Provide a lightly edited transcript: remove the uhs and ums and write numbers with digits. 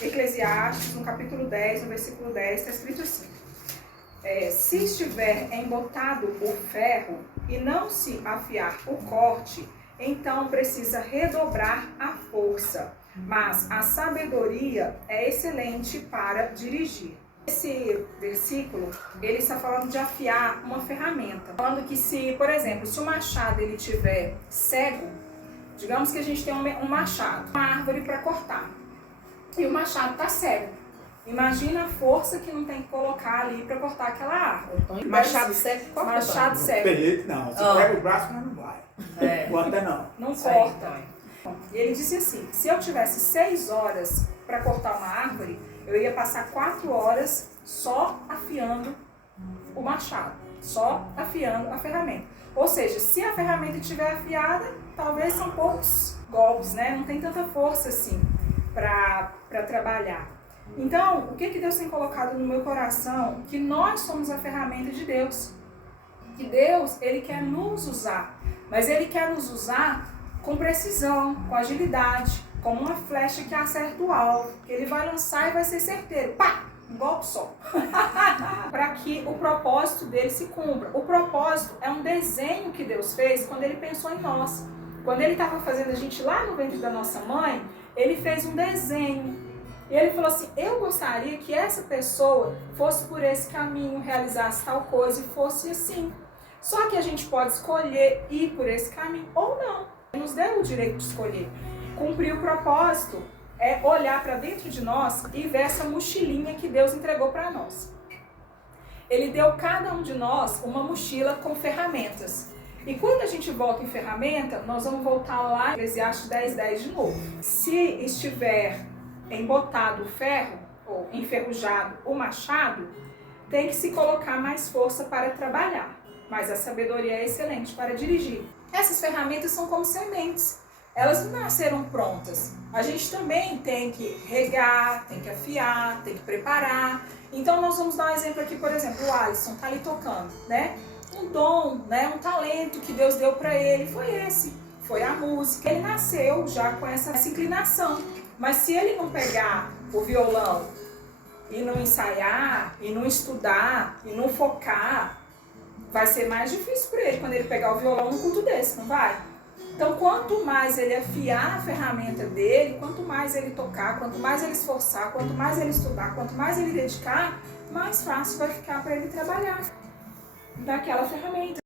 Eclesiastes, no capítulo 10, no versículo 10, está escrito assim: se estiver embotado o ferro e não se afiar o corte, então precisa redobrar a força, mas a sabedoria é excelente para dirigir. Esse versículo, ele está falando de afiar uma ferramenta. Falando que se, por exemplo, se o machado ele tiver cego, digamos que a gente tem um machado, uma árvore para cortar, e o machado está cego. Imagina a força que não tem que colocar ali para cortar aquela árvore. Então, machado cego, corta. Machado cego. Não, você pega o braço, mas não vai. Corta não. Não corta. E ele disse assim: se eu tivesse 6 horas para cortar uma árvore, eu ia passar 4 horas só afiando o machado, só afiando a ferramenta. Ou seja, se a ferramenta estiver afiada, talvez são poucos golpes, né? Não tem tanta força assim para trabalhar. Então, o que Deus tem colocado no meu coração? Que nós somos a ferramenta de Deus. Que Deus, Ele quer nos usar, mas Ele quer nos usar com precisão, com agilidade, como uma flecha que acerta o alvo, que Ele vai lançar e vai ser certeiro. Pá! Um golpe só. Para que o propósito dele se cumpra. O propósito é um desenho que Deus fez quando Ele pensou em nós. Quando Ele estava fazendo a gente lá no ventre da nossa mãe, Ele fez um desenho. E Ele falou assim: eu gostaria que essa pessoa fosse por esse caminho, realizasse tal coisa e fosse assim. Só que a gente pode escolher ir por esse caminho ou não. Ele nos deu o direito de escolher. Cumprir o propósito é olhar para dentro de nós e ver essa mochilinha que Deus entregou para nós. Ele deu cada um de nós uma mochila com ferramentas. E quando a gente volta em ferramenta, nós vamos voltar lá em Eclesiastes 10:10 de novo. Se estiver embotado o ferro, ou enferrujado o machado, tem que se colocar mais força para trabalhar. Mas a sabedoria é excelente para dirigir. Essas ferramentas são como sementes. Elas não nasceram prontas. A gente também tem que regar, tem que afiar, tem que preparar. Então nós vamos dar um exemplo aqui, por exemplo, o Alisson está ali tocando, né? Um dom, né? Um talento que Deus deu para ele foi esse, foi a música. Ele nasceu já com essa inclinação. Mas se ele não pegar o violão e não ensaiar, e não estudar, e não focar, vai ser mais difícil para ele quando ele pegar o violão num culto desse, não vai? Então, quanto mais ele afiar a ferramenta dele, quanto mais ele tocar, quanto mais ele esforçar, quanto mais ele estudar, quanto mais ele dedicar, mais fácil vai ficar para ele trabalhar daquela ferramenta.